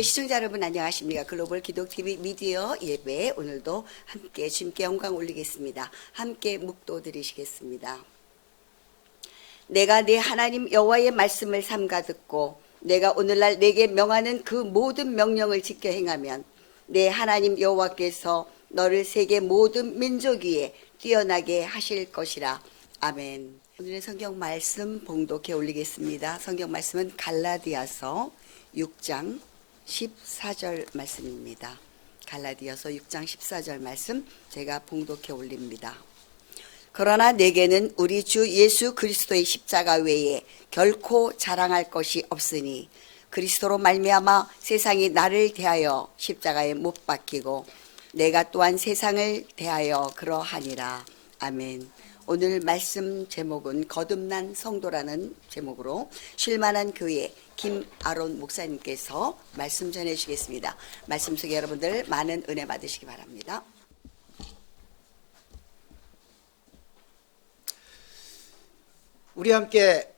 예배 시청자 여러분 안녕하십니까? 글로벌 기독TV 미디어 예배 오늘도 함께 주님께 영광 올리겠습니다. 함께 묵도 드리시겠습니다. 내가 네 하나님 여호와의 말씀을 삼가 듣고 내가 오늘날 내게 명하는 그 모든 명령을 지켜 행하면 내 하나님 여호와께서 너를 세계 모든 민족 위에 뛰어나게 하실 것이라. 아멘. 오늘의 성경 말씀 봉독해 올리겠습니다. 성경 말씀은 갈라디아서 6장 14절 말씀입니다. 갈라디아서 6장 14절 말씀 제가 봉독해 올립니다. 그러나 내게는 우리 주 예수 그리스도의 십자가 외에 결코 자랑할 것이 없으니 그리스도로 말미암아 세상이 나를 대하여 십자가에 못 박히고 내가 또한 세상을 대하여 그러하니라. 아멘. 오늘 말씀 제목은 거듭난 성도라는 제목으로 쉴만한 교회 김아론 목사님께서 말씀 전해주시겠습니다. 말씀 속에 여러분들 많은 은혜 받으시기 바랍니다. 우리 함께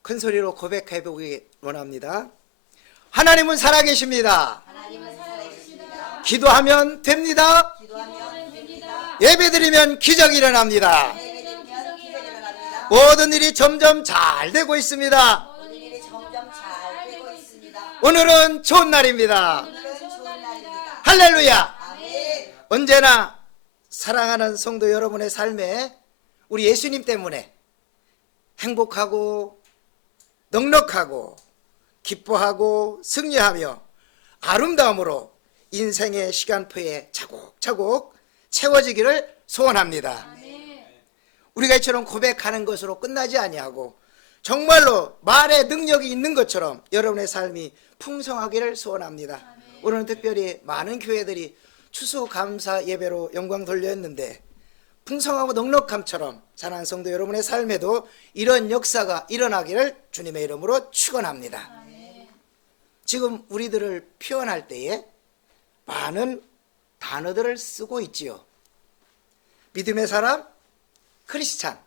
큰 소리로 고백해 보기 원합니다. 하나님은 살아계십니다. 기도하면 됩니다. 예배드리면 기적이 일어납니다. 모든 일이 점점 잘 되고 있습니다. 오늘은 좋은 날입니다. 할렐루야. 언제나 사랑하는 성도 여러분의 삶에 우리 예수님 때문에 행복하고 넉넉하고 기뻐하고 승리하며 아름다움으로 인생의 시간표에 차곡차곡 채워지기를 소원합니다. 우리가 이처럼 고백하는 것으로 끝나지 아니하고 정말로 말의 능력이 있는 것처럼 여러분의 삶이 풍성하기를 소원합니다. 오늘은 특별히 많은 교회들이 추수감사 예배로 영광 돌렸는데 풍성하고 넉넉함처럼 사랑하는 성도 여러분의 삶에도 이런 역사가 일어나기를 주님의 이름으로 축원합니다. 지금 우리들을 표현할 때에 많은 단어들을 쓰고 있지요. 믿음의 사람, 크리스찬,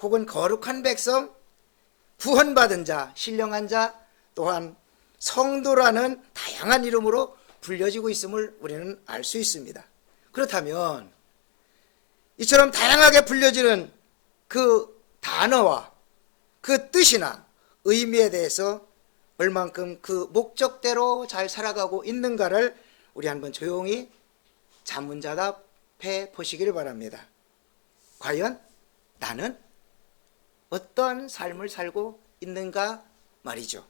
혹은 거룩한 백성, 구원받은 자, 신령한 자, 또한 성도라는 다양한 이름으로 불려지고 있음을 우리는 알 수 있습니다. 그렇다면 이처럼 다양하게 불려지는 그 단어와 그 뜻이나 의미에 대해서 얼만큼 그 목적대로 잘 살아가고 있는가를 우리 한번 조용히 자문자답해 보시기를 바랍니다. 과연 나는 어떤 삶을 살고 있는가 말이죠.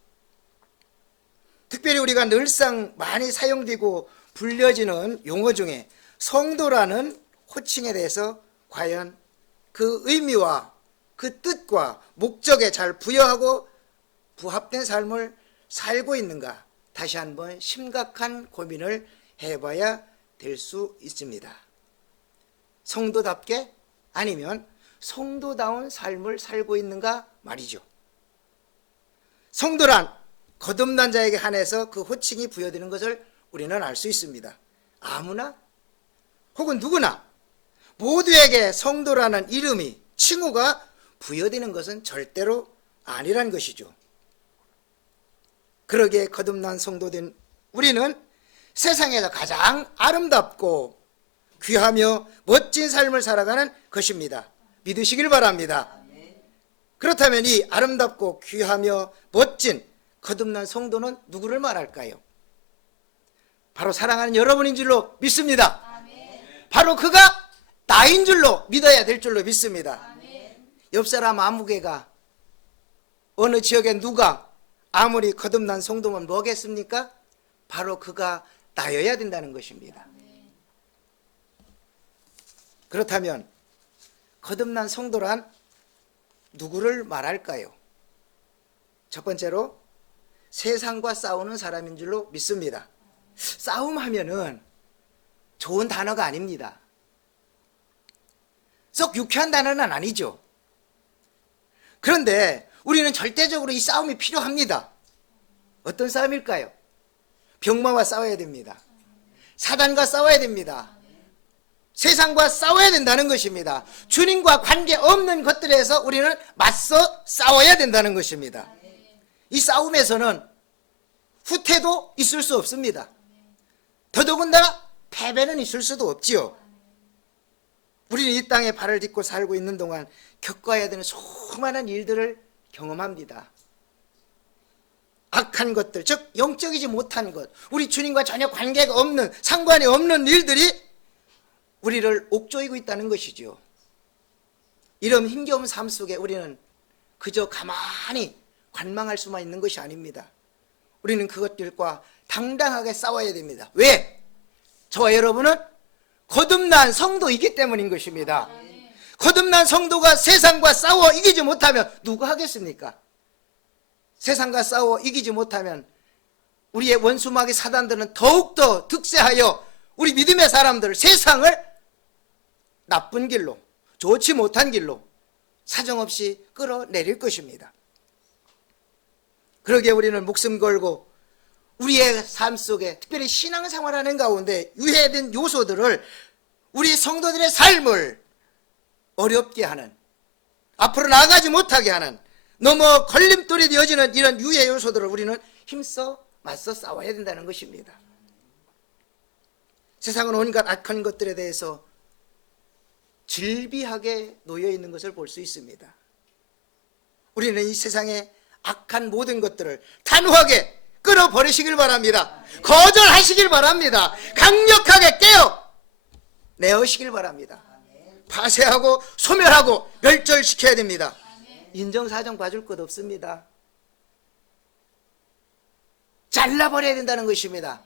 특별히 우리가 늘상 많이 사용되고 불려지는 용어 중에 성도라는 호칭에 대해서 과연 그 의미와 그 뜻과 목적에 잘 부여하고 부합된 삶을 살고 있는가 다시 한번 심각한 고민을 해봐야 될 수 있습니다. 성도답게 아니면 성도다운 삶을 살고 있는가 말이죠. 성도란 거듭난 자에게 한해서 그 호칭이 부여되는 것을 우리는 알 수 있습니다. 아무나 혹은 누구나 모두에게 성도라는 이름이 칭호가 부여되는 것은 절대로 아니란 것이죠. 그러기에 거듭난 성도된 우리는 세상에서 가장 아름답고 귀하며 멋진 삶을 살아가는 것입니다. 믿으시길 바랍니다. 그렇다면 이 아름답고 귀하며 멋진 거듭난 성도는 누구를 말할까요? 바로 사랑하는 여러분인 줄로 믿습니다. 바로 그가 나인 줄로 믿어야 될 줄로 믿습니다. 옆사람 아무개가 어느 지역에 누가 아무리 거듭난 성도면 뭐겠습니까? 바로 그가 나여야 된다는 것입니다. 그렇다면 거듭난 성도란 누구를 말할까요? 첫 번째로 세상과 싸우는 사람인 줄로 믿습니다. 싸움하면은 좋은 단어가 아닙니다. 썩 유쾌한 단어는 아니죠. 그런데 우리는 절대적으로 이 싸움이 필요합니다. 어떤 싸움일까요? 병마와 싸워야 됩니다. 사단과 싸워야 됩니다. 세상과 싸워야 된다는 것입니다. 주님과 관계없는 것들에서 우리는 맞서 싸워야 된다는 것입니다. 이 싸움에서는 후퇴도 있을 수 없습니다. 더더군다나 패배는 있을 수도 없지요. 우리는 이 땅에 발을 딛고 살고 있는 동안 겪어야 되는 수많은 일들을 경험합니다. 악한 것들, 즉 영적이지 못한 것, 우리 주님과 전혀 관계가 없는, 상관이 없는 일들이 우리를 옥조이고 있다는 것이죠. 이런 힘겨운 삶 속에 우리는 그저 가만히 관망할 수만 있는 것이 아닙니다. 우리는 그것들과 당당하게 싸워야 됩니다. 왜? 저와 여러분은 거듭난 성도이기 때문인 것입니다. 거듭난 성도가 세상과 싸워 이기지 못하면 누가 하겠습니까? 세상과 싸워 이기지 못하면 우리의 원수마귀 사단들은 더욱더 득세하여 우리 믿음의 사람들, 세상을 나쁜 길로, 좋지 못한 길로 사정없이 끌어내릴 것입니다. 그러기에 우리는 목숨 걸고 우리의 삶 속에, 특별히 신앙생활하는 가운데 유해된 요소들을, 우리 성도들의 삶을 어렵게 하는, 앞으로 나아가지 못하게 하는, 넘어 걸림돌이 되어지는 이런 유해 요소들을 우리는 힘써 맞서 싸워야 된다는 것입니다. 세상은 온갖 악한 것들에 대해서 질비하게 놓여 있는 것을 볼 수 있습니다. 우리는 이 세상의 악한 모든 것들을 단호하게 끊어버리시길 바랍니다. 거절하시길 바랍니다. 강력하게 내어시길 바랍니다. 파쇄하고 소멸하고 멸절시켜야 됩니다. 인정사정 봐줄 것 없습니다. 잘라버려야 된다는 것입니다.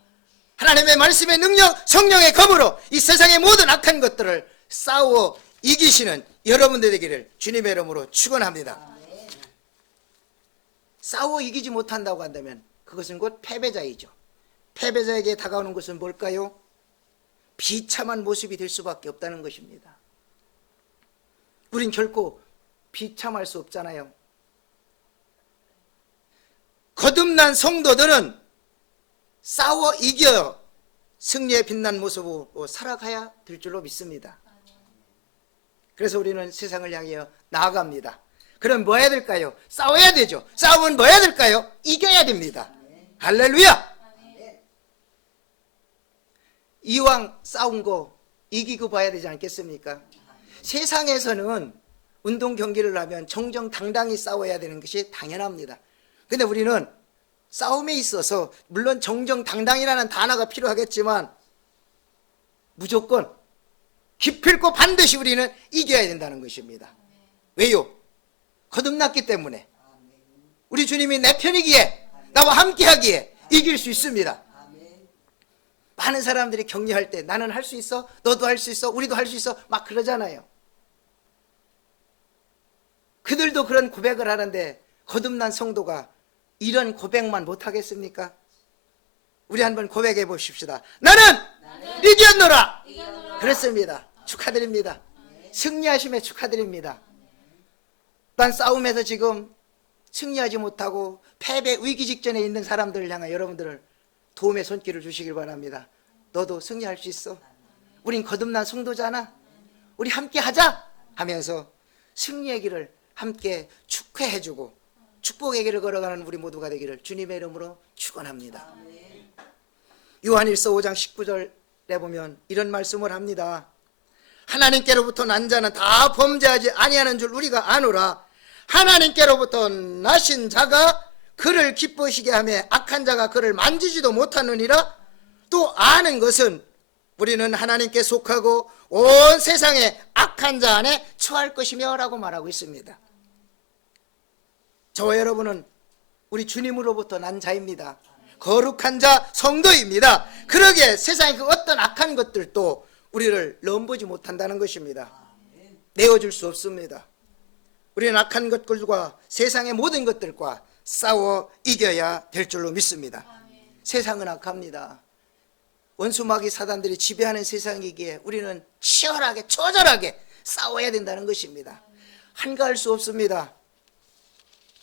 하나님의 말씀의 능력, 성령의 검으로 이 세상의 모든 악한 것들을 싸워 이기시는 여러분들 되기를 주님의 이름으로 축원합니다. 싸워 이기지 못한다고 한다면 그것은 곧 패배자이죠. 패배자에게 다가오는 것은 뭘까요? 비참한 모습이 될 수밖에 없다는 것입니다. 우린 결코 비참할 수 없잖아요. 거듭난 성도들은 싸워 이겨 승리에 빛난 모습으로 살아가야 될 줄로 믿습니다. 그래서 우리는 세상을 향해 나아갑니다. 그럼 뭐 해야 될까요? 싸워야 되죠. 싸우면 뭐 해야 될까요? 이겨야 됩니다. 할렐루야! 이왕 싸운 거 이기고 봐야 되지 않겠습니까? 세상에서는 운동 경기를 하면 정정당당히 싸워야 되는 것이 당연합니다. 근데 우리는 싸움에 있어서 물론 정정당당이라는 단어가 필요하겠지만 무조건 기필코 반드시 우리는 이겨야 된다는 것입니다. 왜요? 거듭났기 때문에. 우리 주님이 내 편이기에, 나와 함께하기에 이길 수 있습니다. 많은 사람들이 격려할 때 나는 할 수 있어, 너도 할 수 있어, 우리도 할 수 있어 막 그러잖아요. 그들도 그런 고백을 하는데 거듭난 성도가 이런 고백만 못하겠습니까? 우리 한번 고백해 보십시다. 나는 이겼노라. 그렇습니다. 축하드립니다. 승리하심에 축하드립니다. 난 싸움에서 지금 승리하지 못하고 패배 위기 직전에 있는 사람들을 향해 여러분들을 도움의 손길을 주시길 바랍니다. 너도 승리할 수 있어. 우린 거듭난 성도잖아. 우리 함께 하자 하면서 승리의 길을 함께 축하해주고 축복의 길을 걸어가는 우리 모두가 되기를 주님의 이름으로 축원합니다. 요한일서 5장 19절에 보면 이런 말씀을 합니다. 하나님께로부터 난 자는 다 범죄하지 아니하는 줄 우리가 아노라. 하나님께로부터 나신 자가 그를 기쁘시게 하며 악한 자가 그를 만지지도 못하느니라. 또 아는 것은 우리는 하나님께 속하고 온 세상의 악한 자 안에 처할 것이며 라고 말하고 있습니다. 저와 여러분은 우리 주님으로부터 난 자입니다. 거룩한 자, 성도입니다. 그러기에 세상의 그 어떤 악한 것들도 우리를 넘보지 못한다는 것입니다. 내어줄 수 없습니다. 우리는 악한 것들과 세상의 모든 것들과 싸워 이겨야 될 줄로 믿습니다. 세상은 악합니다. 원수마귀 사단들이 지배하는 세상이기에 우리는 치열하게 처절하게 싸워야 된다는 것입니다. 한가할 수 없습니다.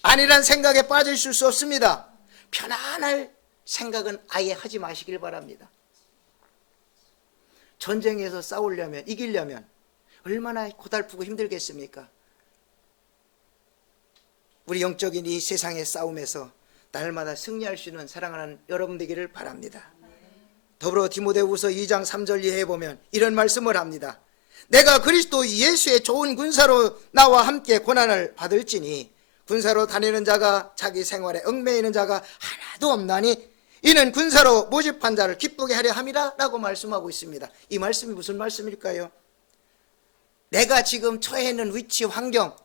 아니란 생각에 빠질 수 없습니다. 편안할 생각은 아예 하지 마시길 바랍니다. 전쟁에서 싸우려면, 이기려면 얼마나 고달프고 힘들겠습니까? 우리 영적인 이 세상의 싸움에서 날마다 승리할 수 있는 사랑하는 여러분 되기를 바랍니다. 더불어 디모데후서 2장 3절 이하에 보면 이런 말씀을 합니다. 내가 그리스도 예수의 좋은 군사로 나와 함께 고난을 받을지니 군사로 다니는 자가 자기 생활에 얽매이는 자가 하나도 없나니 이는 군사로 모집한 자를 기쁘게 하려 함이라 라고 말씀하고 있습니다. 이 말씀이 무슨 말씀일까요? 내가 지금 처해 있는 위치, 환경,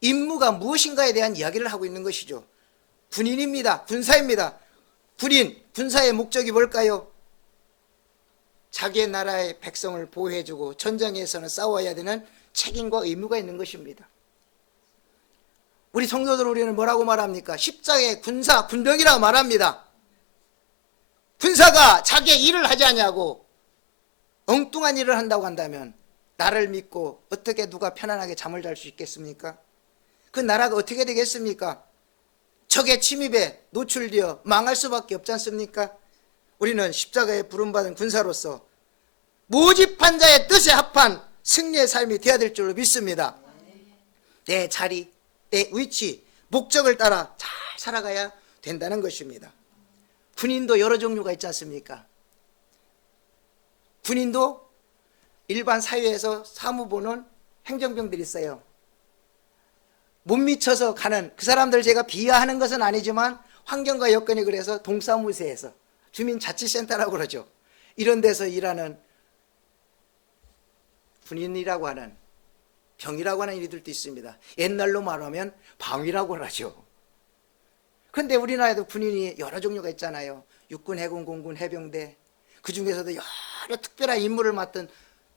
임무가 무엇인가에 대한 이야기를 하고 있는 것이죠. 군인입니다. 군사입니다. 군사의 목적이 뭘까요? 자기의 나라의 백성을 보호해주고 전장에서는 싸워야 되는 책임과 의무가 있는 것입니다. 우리 성도들 우리는 뭐라고 말합니까? 십자가의 군사, 군병이라고 말합니다. 군사가 자기의 일을 하지 않냐고 엉뚱한 일을 한다고 한다면 나를 믿고 어떻게 누가 편안하게 잠을 잘 수 있겠습니까? 그 나라가 어떻게 되겠습니까? 적의 침입에 노출되어 망할 수밖에 없지 않습니까? 우리는 십자가에 부름받은 군사로서 모집한 자의 뜻에 합한 승리의 삶이 되어야 될 줄로 믿습니다. 내 자리, 내 위치, 목적을 따라 잘 살아가야 된다는 것입니다. 군인도 여러 종류가 있지 않습니까? 군인도 일반 사회에서 사무 보는 행정병들이 있어요. 못 미쳐서 가는 그 사람들 제가 비하하는 것은 아니지만 환경과 여건이 그래서 동사무소에서 주민자치센터라고 그러죠. 이런 데서 일하는 군인이라고 하는 병이라고 하는 이들도 있습니다. 옛날로 말하면 방위라고 하죠. 그런데 우리나라에도 군인이 여러 종류가 있잖아요. 육군, 해군, 공군, 해병대. 그 중에서도 여러 특별한 임무를 맡은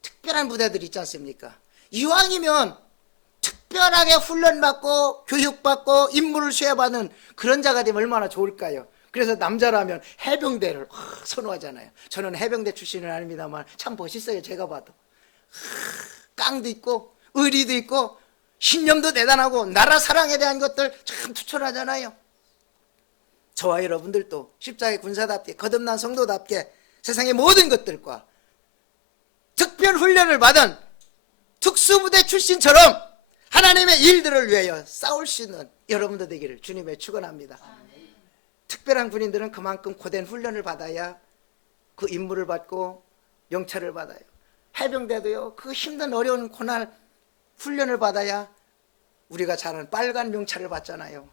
특별한 부대들이 있지 않습니까? 이왕이면 특별하게 훈련받고 교육받고 임무를 수행받는 그런 자가 되면 얼마나 좋을까요? 그래서 남자라면 해병대를 선호하잖아요. 저는 해병대 출신은 아닙니다만 참 멋있어요. 제가 봐도 깡도 있고 의리도 있고 신념도 대단하고 나라 사랑에 대한 것들 참 투철하잖아요. 저와 여러분들도 십자가의 군사답게 거듭난 성도답게 세상의 모든 것들과 특별 훈련을 받은 특수부대 출신처럼 하나님의 일들을 위하여 싸울 수 있는 여러분들 되기를 주님의 축원합니다. 특별한 군인들은 그만큼 고된 훈련을 받아야 그 임무를 받고 명찰을 받아요. 해병대도요, 그 힘든 어려운 고난 훈련을 받아야 우리가 잘 아는 빨간 명찰을 받잖아요.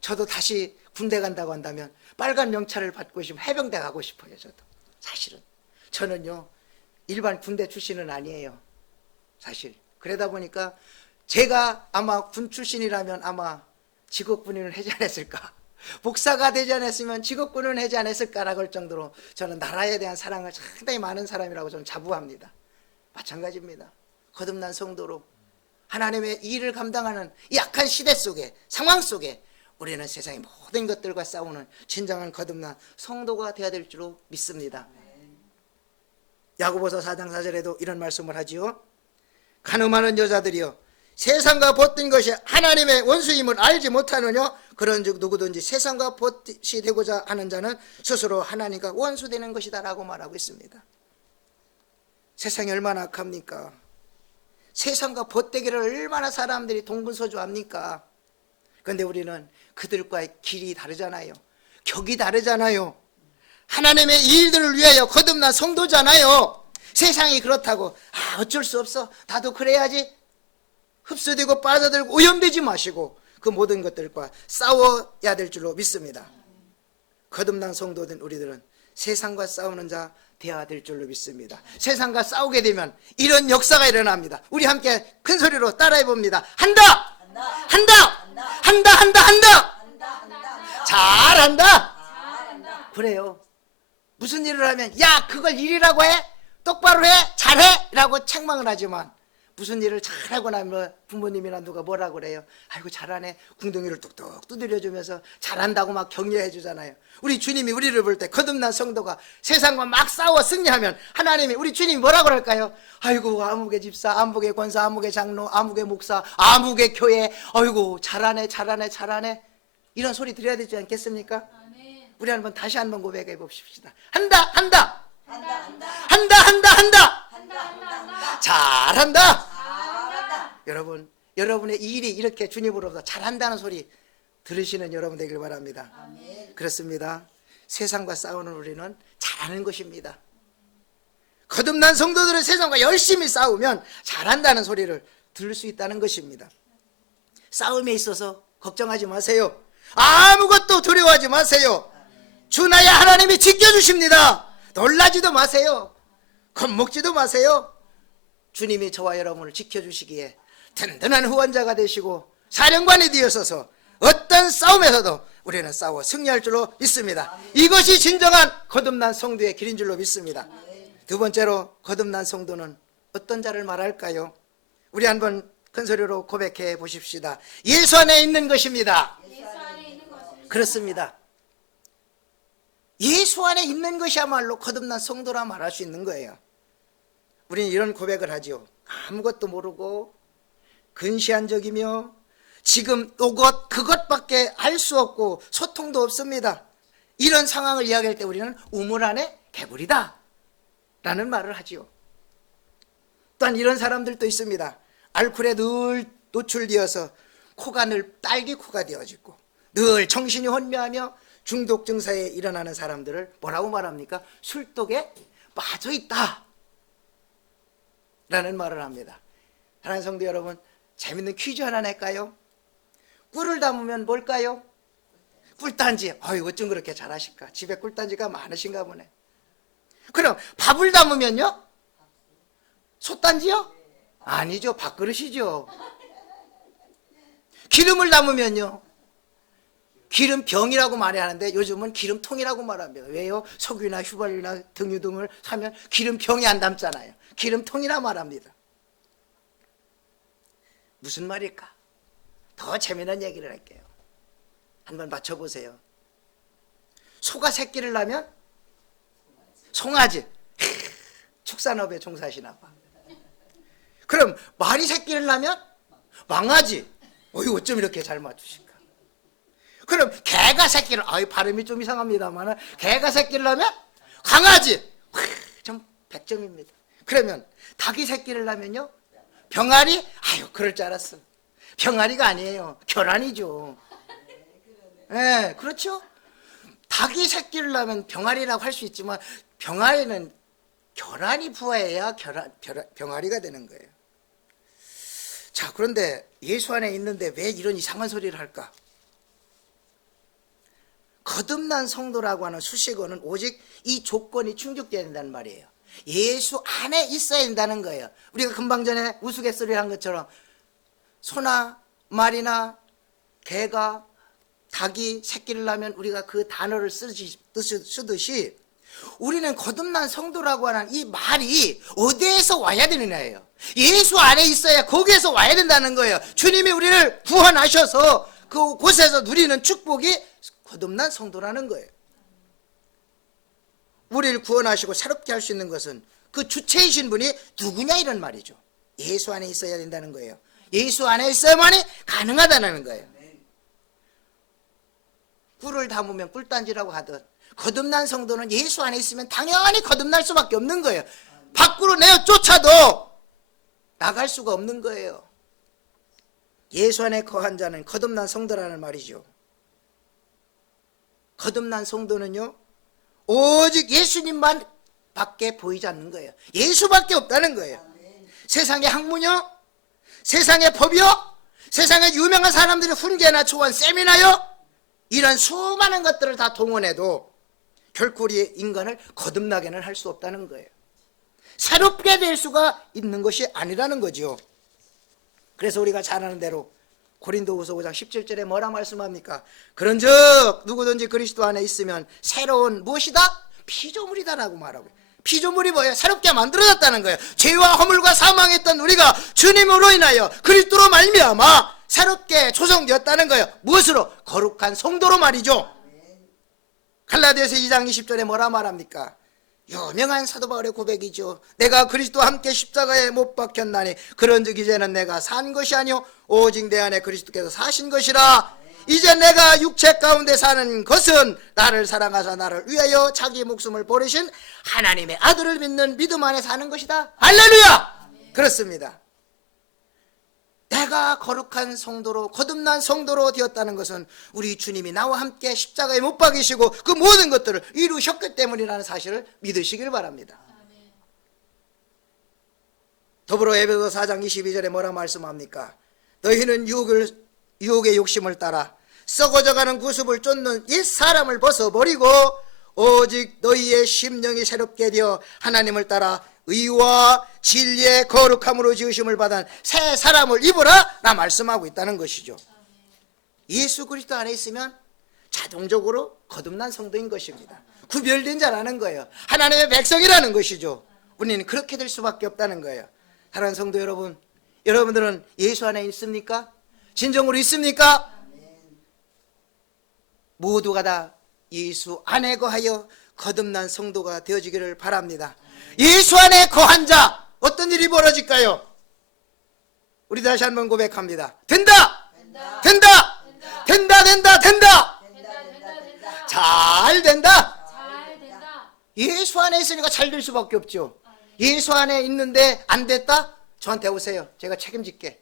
저도 다시 군대 간다고 한다면 빨간 명찰을 받고 싶으면 해병대 가고 싶어요. 저도 사실은 저는요 일반 군대 출신은 아니에요. 사실 그러다 보니까 제가 아마 군 출신이라면 아마 직업군인을 하지 않았을까, 복사가 되지 않았으면 직업군을 하지 않았을까라고 할 정도로 저는 나라에 대한 사랑을 상당히 많은 사람이라고 저는 자부합니다. 마찬가지입니다. 거듭난 성도로 하나님의 일을 감당하는 이 악한 시대 속에, 상황 속에 우리는 세상의 모든 것들과 싸우는 진정한 거듭난 성도가 되어야 될 줄로 믿습니다. 야고보서 4장 4절에도 이런 말씀을 하지요. 간음하는 여자들이여 세상과 벗된 것이 하나님의 원수임을 알지 못하느냐? 그런즉 누구든지 세상과 벗이 되고자 하는 자는 스스로 하나님과 원수되는 것이다 라고 말하고 있습니다. 세상이 얼마나 악합니까? 세상과 벗되기를 얼마나 사람들이 동분서주합니까? 그런데 우리는 그들과의 길이 다르잖아요. 격이 다르잖아요. 하나님의 일들을 위하여 거듭난 성도잖아요. 세상이 그렇다고 어쩔 수 없어, 나도 그래야지 흡수되고 빠져들고 오염되지 마시고 그 모든 것들과 싸워야 될 줄로 믿습니다. 거듭난 성도된 우리들은 세상과 싸우는 자 되어야 될 줄로 믿습니다. 세상과 싸우게 되면 이런 역사가 일어납니다. 우리 함께 큰 소리로 따라해 봅니다. 한다! 한다! 한다! 한다! 한다! 잘한다! 그래요. 무슨 일을 하면 야 그걸 일이라고 해? 똑바로 해? 잘해? 라고 책망을 하지만 무슨 일을 잘하고 나면 부모님이나 누가 뭐라고 그래요? 아이고 잘하네. 궁둥이를 뚝뚝 두드려주면서 잘한다고 막 격려해 주잖아요. 우리 주님이 우리를 볼 때 거듭난 성도가 세상과 막 싸워 승리하면 하나님이 우리 주님이 뭐라고 할까요? 아이고 아무개 집사, 아무개 권사, 아무개 장로, 아무개 목사, 아무개 교회, 아이고 잘하네 잘하네 잘하네 이런 소리 들어야 되지 않겠습니까? 우리 한번 다시 한번 고백해 봅시다. 한다 한다 한다 한다 한다 한다 잘한다. 여러분, 여러분의 일이 이렇게 주님으로부터 잘한다는 소리 들으시는 여러분 되길 바랍니다. 그렇습니다. 세상과 싸우는 우리는 잘하는 것입니다. 거듭난 성도들은 세상과 열심히 싸우면 잘한다는 소리를 들을 수 있다는 것입니다. 싸움에 있어서 걱정하지 마세요. 아무것도 두려워하지 마세요. 주 나의 하나님이 지켜주십니다. 놀라지도 마세요. 겁먹지도 마세요. 주님이 저와 여러분을 지켜주시기에 든든한 후원자가 되시고 사령관이 되어서서 어떤 싸움에서도 우리는 싸워 승리할 줄로 믿습니다. 이것이 진정한 거듭난 성도의 길인 줄로 믿습니다. 두 번째로 거듭난 성도는 어떤 자를 말할까요? 우리 한번 큰 소리로 고백해 보십시다. 예수 안에 있는 것입니다. 그렇습니다. 예수 안에 있는 것이야말로 거듭난 성도라 말할 수 있는 거예요. 우리는 이런 고백을 하죠. 아무것도 모르고 근시안적이며 지금 이것 그것밖에 알 수 없고 소통도 없습니다. 이런 상황을 이야기할 때 우리는 우물 안에 개구리다 라는 말을 하지요. 또한 이런 사람들도 있습니다. 알코올에 늘 노출되어서 코가 늘 딸기 코가 되어지고 늘 정신이 혼미하며 중독 증세에 일어나는 사람들을 뭐라고 말합니까? 술독에 빠져있다 라는 말을 합니다. 사랑하는 성도 여러분, 재밌는 퀴즈 하나 낼까요? 꿀을 담으면 뭘까요? 꿀단지. 어이, 어쩜 그렇게 잘하실까? 집에 꿀단지가 많으신가 보네. 그럼 밥을 담으면요? 솥단지요? 아니죠. 밥그릇이죠. 기름을 담으면요? 기름병이라고 말하는데 요즘은 기름통이라고 말합니다. 왜요? 석유나 휘발유나 등유 등을 사면 기름병이 안 담잖아요. 기름통이라 말합니다. 무슨 말일까? 더 재미난 얘기를 할게요. 한번 맞춰보세요. 소가 새끼를 낳으면 송아지. 축산업에 종사하시나 봐. 그럼 말이 새끼를 낳으면 망아지. 어이, 어쩜 이렇게 잘 맞추실까? 그럼 개가 새끼를, 발음이 좀 이상합니다만, 개가 새끼를 낳으면 강아지. 좀 100점입니다. 그러면 닭이 새끼를 낳으면요? 병아리? 그럴 줄 알았어. 병아리가 아니에요. 계란이죠. 네, 그렇죠? 닭이 새끼를 낳으면 병아리라고 할 수 있지만 병아리는 계란이 부화해야 병아리가 되는 거예요. 자, 그런데 예수 안에 있는데 왜 이런 이상한 소리를 할까? 거듭난 성도라고 하는 수식어는 오직 이 조건이 충족되어야 된다는 말이에요. 예수 안에 있어야 된다는 거예요. 우리가 금방 전에 우스갯소리를 한 것처럼 소나 말이나 개가 닭이 새끼를 낳으면 우리가 그 단어를 쓰듯이 우리는 거듭난 성도라고 하는 이 말이 어디에서 와야 되느냐예요. 예수 안에 있어야 거기에서 와야 된다는 거예요. 주님이 우리를 구원하셔서 그곳에서 누리는 축복이 거듭난 성도라는 거예요. 우리를 구원하시고 새롭게 할 수 있는 것은 그 주체이신 분이 누구냐 이런 말이죠. 예수 안에 있어야 된다는 거예요. 예수 안에 있어야만이 가능하다는 거예요. 꿀을 담으면 꿀단지라고 하듯 거듭난 성도는 예수 안에 있으면 당연히 거듭날 수밖에 없는 거예요. 밖으로 내어 쫓아도 나갈 수가 없는 거예요. 예수 안에 거한 자는 거듭난 성도라는 말이죠. 거듭난 성도는요, 오직 예수님만 밖에 보이지 않는 거예요. 예수밖에 없다는 거예요. 세상의 학문요, 세상의 법이요, 세상의 유명한 사람들의 훈계나 초원, 세미나요, 이런 수많은 것들을 다 동원해도 결코 우리 인간을 거듭나게는 할 수 없다는 거예요. 새롭게 될 수가 있는 것이 아니라는 거죠. 그래서 우리가 잘 아는 대로 고린도후서 5장 17절에 뭐라 말씀합니까? 그런즉 누구든지 그리스도 안에 있으면 새로운 무엇이다? 피조물이다라고 말하고, 피조물이 뭐예요? 새롭게 만들어졌다는 거예요. 죄와 허물과 사망했던 우리가 주님으로 인하여 그리스도로 말미암아 새롭게 조성되었다는 거예요. 무엇으로? 거룩한 성도로 말이죠. 갈라디아서 2장 20절에 뭐라 말합니까? 유명한 사도 바울의 고백이죠. 내가 그리스도와 함께 십자가에 못 박혔나니 그런즉 이제는 내가 산 것이 아니요 오직 내 안에 그리스도께서 사신 것이라. 이제 내가 육체 가운데 사는 것은 나를 사랑하사 나를 위하여 자기 목숨을 버리신 하나님의 아들을 믿는 믿음 안에 사는 것이다. 할렐루야! 그렇습니다. 내가 거룩한 성도로, 거듭난 성도로 되었다는 것은 우리 주님이 나와 함께 십자가에 못 박이시고 그 모든 것들을 이루셨기 때문이라는 사실을 믿으시길 바랍니다. 더불어 에베소 4장 22절에 뭐라 말씀합니까? 너희는 유혹의 욕심을 따라 썩어져가는 구습을 쫓는 이 사람을 벗어버리고 오직 너희의 심령이 새롭게 되어 하나님을 따라 의와 진리의 거룩함으로 지으심을 받은 새 사람을 입으라 나 말씀하고 있다는 것이죠. 예수 그리스도 안에 있으면 자동적으로 거듭난 성도인 것입니다. 구별된 자라는 거예요. 하나님의 백성이라는 것이죠. 우리는 그렇게 될 수밖에 없다는 거예요. 사랑하는 성도 여러분, 여러분들은 예수 안에 있습니까? 진정으로 있습니까? 모두가 다 예수 안에 거하여 거듭난 성도가 되어지기를 바랍니다. 예수 안에 거한 자 어떤 일이 벌어질까요? 우리 다시 한번 고백합니다. 된다! 된다! 된다! 된다! 된다! 잘 된다! 예수 안에 있으니까 잘 될 수밖에 없죠. 예수 안에 있는데 안 됐다? 저한테 오세요. 제가 책임질게.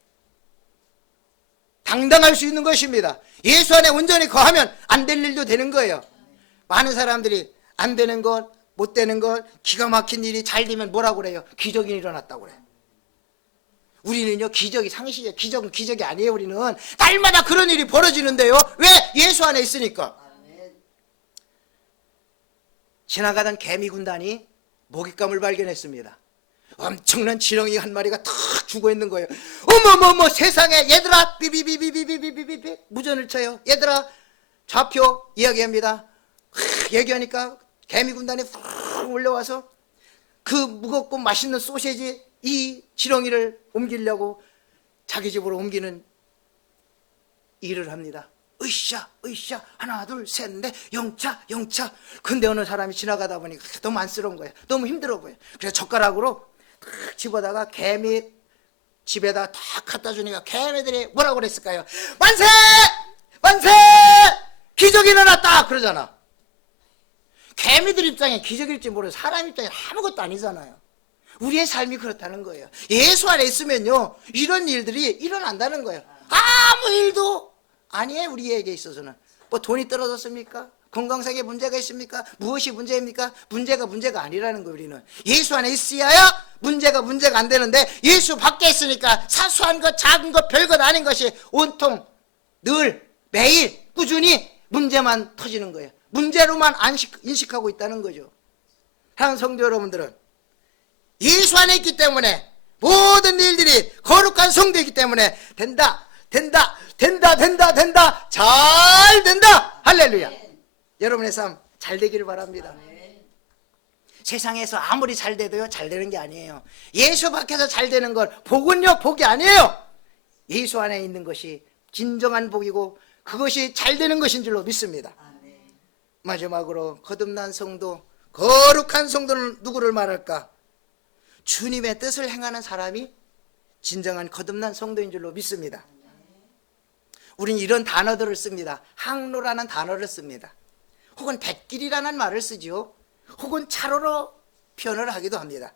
당당할 수 있는 것입니다. 예수 안에 온전히 거하면 안 될 일도 되는 거예요. 많은 사람들이 안 되는 것, 못 되는 것, 기가 막힌 일이 잘 되면 뭐라고 그래요? 기적이 일어났다고 그래요. 우리는요, 기적이 상식이에요. 기적은 기적이 아니에요. 우리는 날마다 그런 일이 벌어지는데요. 왜? 예수 안에 있으니까. 지나가던 개미 군단이 먹잇감을 발견했습니다. 엄청난 지렁이 한 마리가 탁 죽어 있는 거예요. 어머머머 세상에, 얘들아 비비비비비비비비비 무전을 쳐요. 얘들아 좌표 이야기합니다. 얘기하니까 개미 군단이 훅 올려와서 그 무겁고 맛있는 소시지 이 지렁이를 옮기려고 자기 집으로 옮기는 일을 합니다. 으쌰 으쌰 하나 둘 셋 넷 영차 영차. 근데 어느 사람이 지나가다 보니까 너무 안쓰러운 거예요. 너무 힘들어 보여요. 그래서 젓가락으로 탁 집어다가 개미 집에다 탁 갖다 주니까 개미들이 뭐라고 그랬을까요? 만세! 만세! 기적이 일어났다! 그러잖아. 개미들 입장에 기적일지 모르고 사람 입장에 아무것도 아니잖아요. 우리의 삶이 그렇다는 거예요. 예수 안에 있으면요 이런 일들이 일어난다는 거예요. 아무 일도 아니에요. 우리에게 있어서는. 뭐 돈이 떨어졌습니까? 건강상의 문제가 있습니까? 무엇이 문제입니까? 문제가 아니라는 거예요. 우리는 예수 안에 있어야 문제가 안 되는데 예수 밖에 있으니까 사소한 것 작은 것 별것 아닌 것이 온통 늘 매일 꾸준히 문제만 터지는 거예요. 문제로만 인식하고 있다는 거죠. 사랑하는 성도 여러분들은 예수 안에 있기 때문에 모든 일들이 거룩한 성도이기 때문에 된다 잘 된다. 할렐루야. 여러분의 삶 잘 되기를 바랍니다. 세상에서 아무리 잘 돼도요 잘 되는 게 아니에요. 예수 밖에서 잘 되는 걸 복은요 복이 아니에요. 예수 안에 있는 것이 진정한 복이고 그것이 잘 되는 것인 줄로 믿습니다. 마지막으로 거듭난 성도, 거룩한 성도는 누구를 말할까? 주님의 뜻을 행하는 사람이 진정한 거듭난 성도인 줄로 믿습니다. 우린 이런 단어들을 씁니다. 항로라는 단어를 씁니다. 혹은 백길이라는 말을 쓰지요. 혹은 차로로 표현을 하기도 합니다.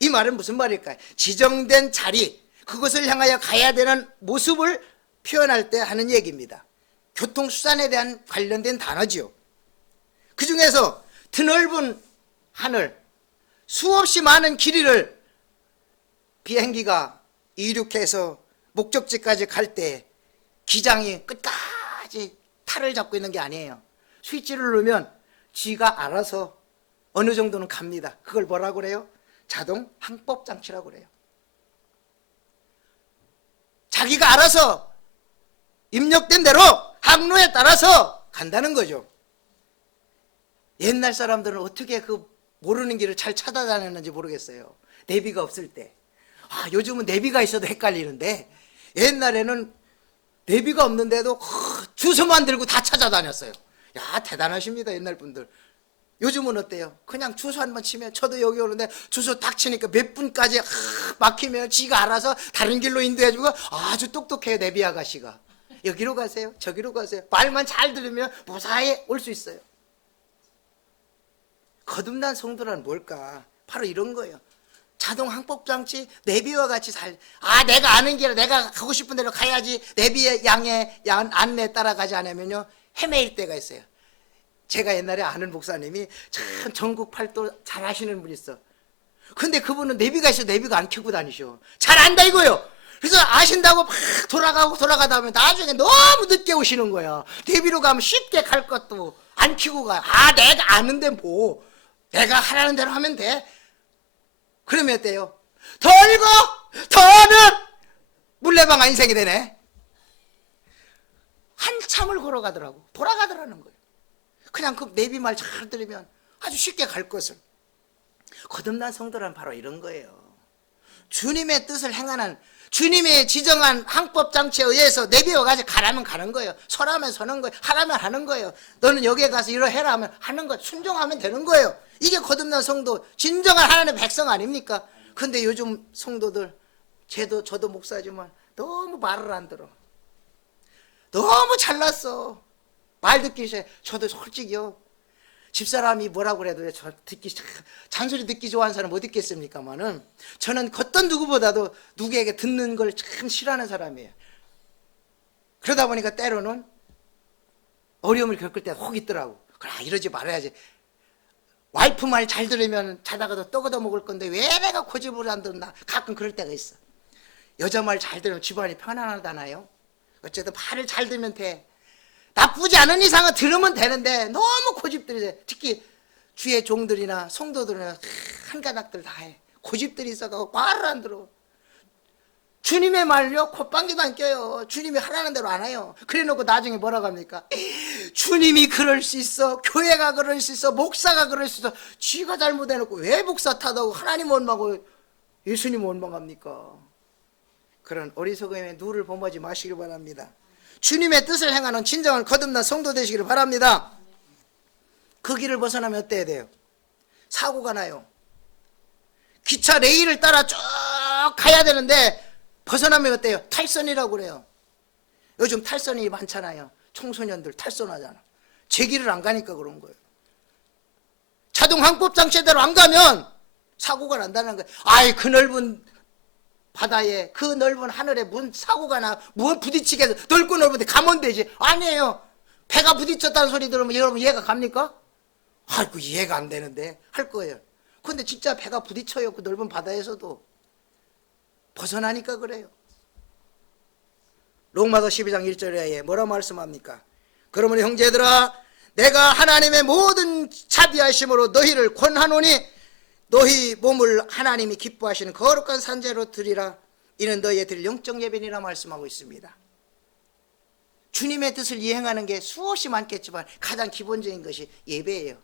이 말은 무슨 말일까요? 지정된 자리, 그것을 향하여 가야 되는 모습을 표현할 때 하는 얘기입니다. 교통수단에 대한 관련된 단어지요. 그 중에서 드넓은 하늘, 수없이 많은 길이를 비행기가 이륙해서 목적지까지 갈 때 기장이 끝까지 탈을 잡고 있는 게 아니에요. 스위치를 누르면 쥐가 알아서 어느 정도는 갑니다. 그걸 뭐라고 그래요? 자동 항법 장치라고 그래요. 자기가 알아서 입력된 대로 항로에 따라서 간다는 거죠. 옛날 사람들은 어떻게 그 모르는 길을 잘 찾아다녔는지 모르겠어요. 내비가 없을 때. 요즘은 내비가 있어도 헷갈리는데 옛날에는 내비가 없는데도 주소만 들고 다 찾아다녔어요. 야, 대단하십니다, 옛날 분들. 요즘은 어때요? 그냥 주소 한번 치면, 저도 여기 오는데 주소 딱 치니까 몇 분까지 막히면 지가 알아서 다른 길로 인도해주고 아주 똑똑해요, 내비 아가씨가. 여기로 가세요, 저기로 가세요. 말만 잘 들으면 무사히 올 수 있어요. 거듭난 성도란 뭘까? 바로 이런 거예요. 자동 항법장치 내비와 같이 내가 아는 길, 내가 가고 싶은 대로 가야지, 내비의 안내에 따라가지 않으면요 헤매일 때가 있어요. 제가 옛날에 아는 목사님이 참 전국 팔도 잘 하시는 분이 있어. 근데 그분은 내비가 있어 내비가 안 켜고 다니셔. 잘 안다 이거요. 그래서 아신다고 막 돌아가다 보면 나중에 너무 늦게 오시는 거야. 내비로 가면 쉽게 갈 것도 안 켜고 가. 내가 아는데 뭐, 내가 하라는 대로 하면 돼. 그러면 어때요? 더는 물레방아 인생이 되네. 한참을 걸어가더라고. 돌아가더라는 거예요. 그냥 그 내비 말 잘 들으면 아주 쉽게 갈 것을. 거듭난 성도란 바로 이런 거예요. 주님의 뜻을 행하는, 주님의 지정한 항법장치에 의해서 내비와 같이 가라면 가는 거예요. 서라면 서는 거예요. 하라면 하는 거예요. 너는 여기에 가서 이러해라 하면 하는 거, 순종하면 되는 거예요. 이게 거듭난 성도, 진정한 하나님의 백성 아닙니까? 근데 요즘 성도들, 저도 목사지만 너무 말을 안 들어. 너무 잘났어. 말 듣기 싫어. 저도 솔직히요, 집사람이 뭐라고 그래도 저 잔소리 듣기 좋아하는 사람 못 듣겠습니까만은, 저는 어떤 누구보다도 누구에게 듣는 걸 참 싫어하는 사람이에요. 그러다 보니까 때로는 어려움을 겪을 때가 혹 있더라고. 그래, 이러지 말아야지. 와이프 말 잘 들으면 자다가도 떡 얻어 먹을 건데 왜 내가 고집을 안 듣나, 가끔 그럴 때가 있어. 여자 말 잘 들으면 집안이 편안하잖아요. 어쨌든 말을 잘 들으면 돼. 나쁘지 않은 이상은 들으면 되는데 너무 고집들이, 특히 주의 종들이나 성도들이나 한 가닥들 다 해. 고집들이 있어가지고 말을 안 들어. 주님의 말요 콧방귀도 안 껴요. 주님이 하라는 대로 안 해요. 그래놓고 나중에 뭐라고 합니까? 주님이 그럴 수 있어, 교회가 그럴 수 있어, 목사가 그럴 수 있어. 쥐가 잘못해놓고 왜 목사 탓하고 하나님 원망하고 예수님 원망합니까? 그런 어리석음에 누를 범하지 마시길 바랍니다. 주님의 뜻을 행하는 진정한 거듭난 성도 되시기를 바랍니다. 그 길을 벗어나면 어때야 돼요? 사고가 나요. 기차 레일을 따라 쭉 가야 되는데 벗어나면 어때요? 탈선이라고 그래요. 요즘 탈선이 많잖아요. 청소년들 탈선하잖아. 제 길을 안 가니까 그런 거예요. 자동 항법장치대로 안 가면 사고가 난다는 거예요. 그 넓은 바다에, 그 넓은 하늘에 뭔 사고가 나, 뭐 부딪히게 해서, 넓고 넓은데 가면 되지. 아니에요. 배가 부딪혔다는 소리 들으면 여러분 이해가 갑니까? 아이고 이해가 안 되는데 할 거예요. 근데 진짜 배가 부딪혀요. 그 넓은 바다에서도. 벗어나니까 그래요. 로마서 12장 1절에 뭐라 말씀합니까? 그러므로 형제들아, 내가 하나님의 모든 자비하심으로 너희를 권하노니 너희 몸을 하나님이 기뻐하시는 거룩한 산재로 드리라. 이는 너희의 드릴 영적 예배니라 말씀하고 있습니다. 주님의 뜻을 이행하는 게 수없이 많겠지만 가장 기본적인 것이 예배예요.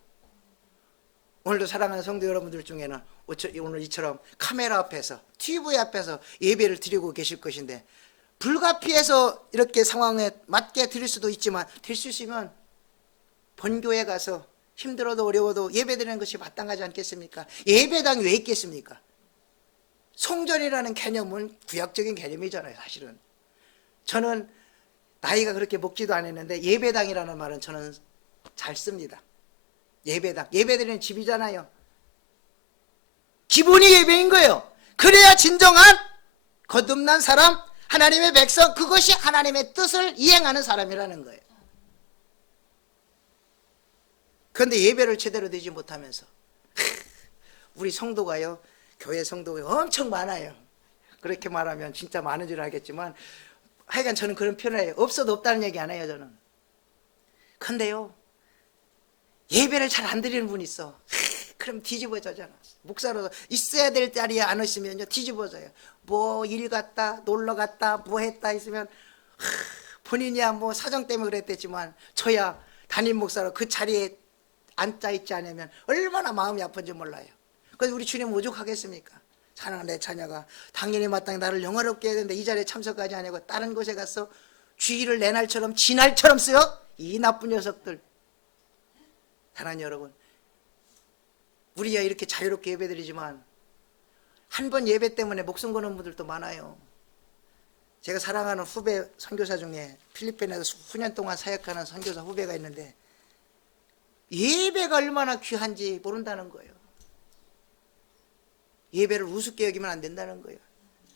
오늘도 사랑하는 성도 여러분들 중에는 오늘 이처럼 카메라 앞에서, TV 앞에서 예배를 드리고 계실 것인데, 불가피해서 이렇게 상황에 맞게 드릴 수도 있지만, 될 수 있으면 본교회 가서 힘들어도 어려워도 예배 드리는 것이 마땅하지 않겠습니까? 예배당이 왜 있겠습니까? 성전이라는 개념은 구약적인 개념이잖아요. 사실은 저는 나이가 그렇게 먹지도 않았는데 예배당이라는 말은 저는 잘 씁니다. 예배당, 예배드리는 집이잖아요. 기본이 예배인 거예요. 그래야 진정한 거듭난 사람, 하나님의 백성, 그것이 하나님의 뜻을 이행하는 사람이라는 거예요. 그런데 예배를 제대로 드리지 못하면서 우리 성도가요, 교회 성도가 엄청 많아요. 그렇게 말하면 진짜 많은 줄 알겠지만 하여간 저는 그런 표현을 없어도 없다는 얘기 안 해요. 저는. 근데요, 예배를 잘 안 드리는 분이 있어. 그럼 뒤집어져잖아. 목사로 있어야 될 자리에 안 있으면요 뒤집어져요. 뭐 일 갔다 놀러 갔다 뭐 했다 했으면 본인이야 뭐 사정 때문에 그랬댔지만 저야 담임 목사로 그 자리에 앉아 있지 않으면 얼마나 마음이 아픈지 몰라요. 그래서 우리 주님 오죽하겠습니까? 사랑하는 내 자녀가 당연히 마땅히 나를 영화롭게 해야 되는데 이 자리에 참석하지 않고 다른 곳에 가서 주일을 내 날처럼 지 날처럼 써요? 이 나쁜 녀석들. 사랑하는 여러분, 우리야 이렇게 자유롭게 예배드리지만 한 번 예배 때문에 목숨 거는 분들도 많아요. 제가 사랑하는 후배 선교사 중에 필리핀에서 수년 동안 사역하는 선교사 후배가 있는데 예배가 얼마나 귀한지 모른다는 거예요. 예배를 우습게 여기면 안 된다는 거예요.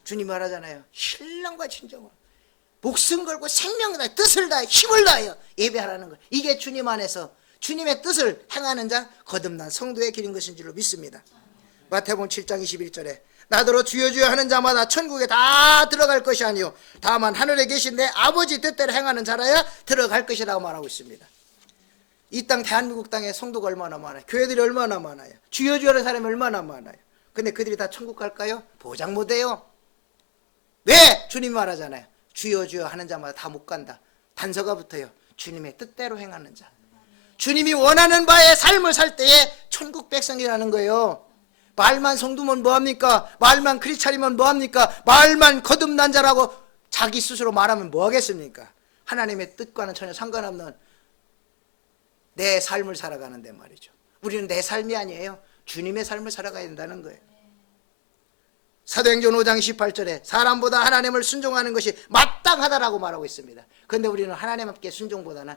주님 말하잖아요. 신랑과 친정으로 목숨 걸고 생명을 다해 뜻을 다해 힘을 다하여 예배하라는 거예요. 이게 주님 안에서 주님의 뜻을 행하는 자 거듭난 성도의 길인 것인 줄로 믿습니다. 마태복음 7장 21절에 나더러 주여 주여 하는 자마다 천국에 다 들어갈 것이 아니요 다만 하늘에 계신 내 아버지 뜻대로 행하는 자라야 들어갈 것이라고 말하고 있습니다. 이 땅 대한민국 땅에 성도가 얼마나 많아요. 교회들이 얼마나 많아요. 주여 주여 하는 사람이 얼마나 많아요. 근데 그들이 다 천국 갈까요? 보장 못해요. 왜? 주님이 말하잖아요. 주여 주여 하는 자마다 다 못 간다. 단서가 붙어요. 주님의 뜻대로 행하는 자. 주님이 원하는 바의 삶을 살 때에 천국 백성이라는 거예요. 말만 성두면 뭐합니까? 말만 그리 차리면 뭐합니까? 말만 거듭난 자라고 자기 스스로 말하면 뭐하겠습니까? 하나님의 뜻과는 전혀 상관없는 내 삶을 살아가는데 말이죠. 우리는 내 삶이 아니에요. 주님의 삶을 살아가야 된다는 거예요. 사도행전 5장 18절에 사람보다 하나님을 순종하는 것이 마땅하다라고 말하고 있습니다. 그런데 우리는 하나님께 순종보다는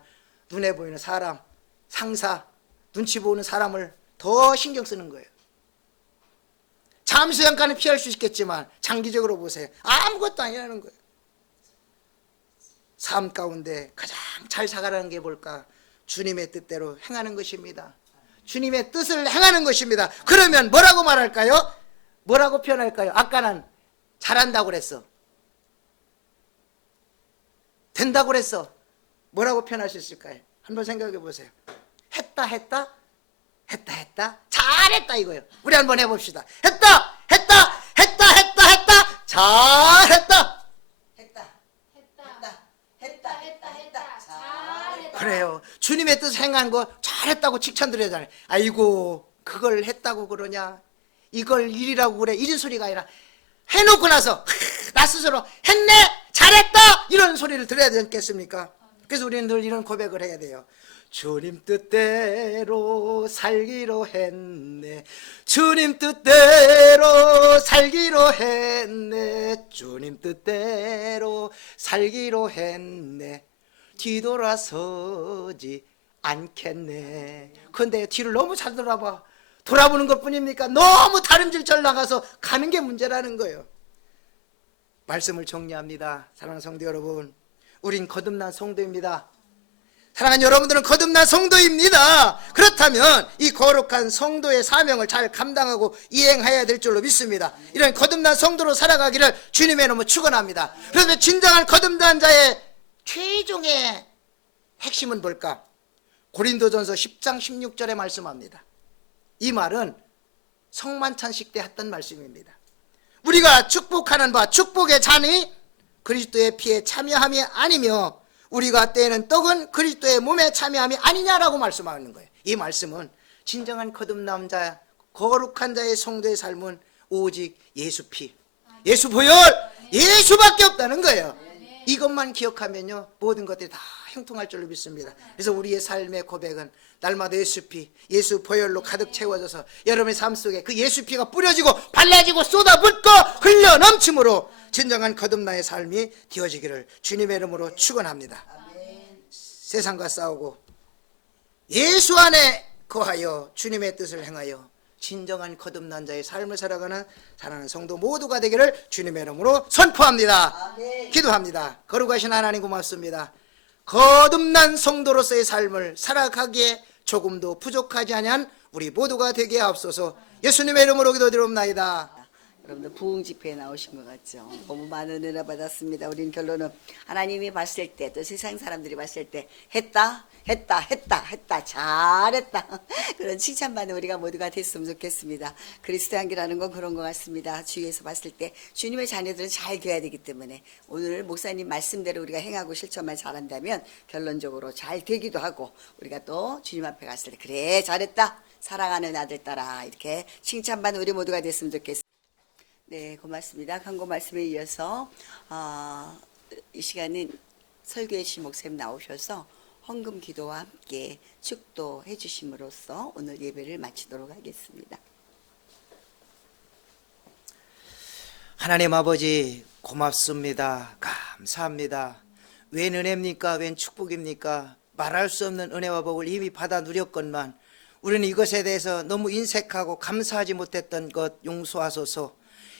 눈에 보이는 사람, 상사, 눈치 보는 사람을 더 신경 쓰는 거예요. 잠시 잠깐은 피할 수 있겠지만 장기적으로 보세요. 아무것도 아니라는 거예요. 삶 가운데 가장 잘 살아가는 게 뭘까? 주님의 뜻대로 행하는 것입니다. 주님의 뜻을 행하는 것입니다. 그러면 뭐라고 말할까요? 뭐라고 표현할까요? 아까는 잘한다고 그랬어. 된다고 그랬어. 뭐라고 표현할 수 있을까요? 한번 생각해 보세요. 했다 했다 했다 했다 잘했다 이거예요. 우리 한번 해봅시다. 했다 했다 했다 했다 했다 잘했다. 했다 했다 했다 했다 했다 잘했다. 그래요. 주님의 뜻을 행한 거 잘했다고 칭찬 드려야 하잖아요. 아이고 그걸 했다고 그러냐, 이걸 일이라고 그래, 이런 소리가 아니라 해놓고 나서 나 스스로 했네 잘했다 이런 소리를 들어야 되지 않겠습니까? 그래서 우리는 늘 이런 고백을 해야 돼요. 주님 뜻대로 살기로 했네. 주님 뜻대로 살기로 했네. 주님 뜻대로 살기로 했네. 뒤돌아서지 않겠네. 근데 뒤를 너무 잘 돌아봐. 돌아보는 것뿐입니까? 너무 다른 길을 나가서 가는 게 문제라는 거예요. 말씀을 정리합니다. 사랑하는 성도 여러분, 우린 거듭난 성도입니다. 사랑하는 여러분들은 거듭난 성도입니다. 그렇다면 이 거룩한 성도의 사명을 잘 감당하고 이행해야 될 줄로 믿습니다. 이런 거듭난 성도로 살아가기를 주님의 이름으로 축원합니다. 그래서 진정한 거듭난 자의 최종의 핵심은 뭘까? 고린도전서 10장 16절에 말씀합니다. 이 말은 성만찬식 때 했던 말씀입니다. 우리가 축복하는 바 축복의 잔이 그리스도의 피에 참여함이 아니며 우리가 떼는 떡은 그리스도의 몸에 참여함이 아니냐라고 말씀하는 거예요. 이 말씀은 진정한 거듭난 자, 거룩한 자의 성도의 삶은 오직 예수 피, 예수 보혈, 예수밖에 없다는 거예요. 이것만 기억하면요 모든 것들이 다 형통할 줄로 믿습니다. 그래서 우리의 삶의 고백은 날마다 예수 피, 예수 보혈로 가득 채워져서 여러분의 삶 속에 그 예수 피가 뿌려지고 발라지고 쏟아붓고 흘러 넘침으로 진정한 거듭나의 삶이 되어지기를 주님의 이름으로 축원합니다. 세상과 싸우고 예수 안에 거하여 주님의 뜻을 행하여 진정한 거듭난 자의 삶을 살아가는 사랑하는 성도 모두가 되기를 주님의 이름으로 선포합니다. 기도합니다. 거룩하신 하나님 고맙습니다. 거듭난 성도로서의 삶을 살아가기에 조금도 부족하지 아니한 우리 모두가 되게 하옵소서. 예수님의 이름으로 기도드리옵나이다. 여러분들 부흥 집회에 나오신 것 같죠? 너무 많은 은혜 받았습니다. 우리는 결론은 하나님이 봤을 때 또 세상 사람들이 봤을 때 했다 잘했다 그런 칭찬받는 우리가 모두가 됐으면 좋겠습니다. 그리스도 향기라는 건 그런 것 같습니다. 주위에서 봤을 때 주님의 자녀들은 잘 돼야 되기 때문에 오늘 목사님 말씀대로 우리가 행하고 실천만 잘한다면 결론적으로 잘 되기도 하고 우리가 또 주님 앞에 갔을 때 그래 잘했다 사랑하는 아들 딸아 이렇게 칭찬받는 우리 모두가 됐으면 좋겠습니다. 네, 고맙습니다. 광고 말씀에 이어서 이 시간은 설교해 주신 목사님 나오셔서 헌금 기도와 함께 축도해 주심으로써 오늘 예배를 마치도록 하겠습니다. 하나님 아버지 고맙습니다. 감사합니다. 웬 은혜입니까? 웬 축복입니까? 말할 수 없는 은혜와 복을 이미 받아 누렸건만 우리는 이것에 대해서 너무 인색하고 감사하지 못했던 것 용서하소서.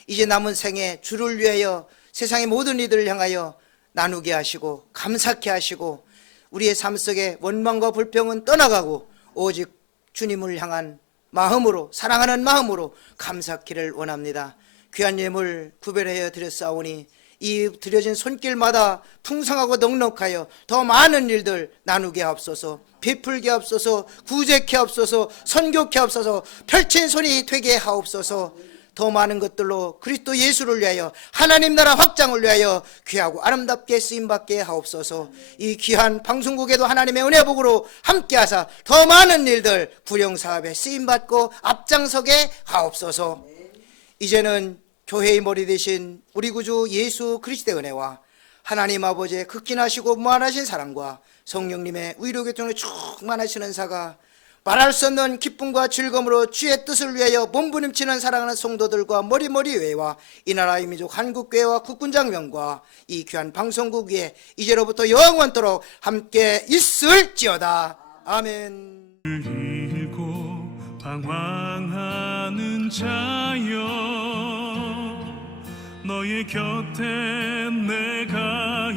이제 남은 생에 주를 위하여 세상의 모든 이들을 향하여 나누게 하시고 감사케 하시고 우리의 삶 속에 원망과 불평은 떠나가고 오직 주님을 향한 마음으로, 사랑하는 마음으로 감사키를 원합니다. 귀한 예물 구별하여 드렸사오니 이 드려진 손길마다 풍성하고 넉넉하여 더 많은 일들 나누게 하옵소서. 베풀게 하옵소서. 구제케 하옵소서. 선교케 하옵소서. 펼친 손이 되게 하옵소서. 더 많은 것들로 그리스도 예수를 위하여 하나님 나라 확장을 위하여 귀하고 아름답게 쓰임받게 하옵소서. 이 귀한 방송국에도 하나님의 은혜복으로 함께하사 더 많은 일들 구령사업에 쓰임받고 앞장서게 하옵소서. 이제는 교회의 머리 되신 우리 구주 예수 그리스도의 은혜와 하나님 아버지의 극진하시고 무한하신 사랑과 성령님의 위로교통을 충만하시는 사가 말할 수 없는 기쁨과 즐거움으로 주의 뜻을 위하여 몸부림치는 사랑하는 성도들과 머리머리 외와 이 나라의 민족 한국교회와 국군장병과 이 귀한 방송국 위에 이제로부터 영원토록 함께 있을지어다. 아멘. 잃고 방황하는 자여 너의 곁에 내가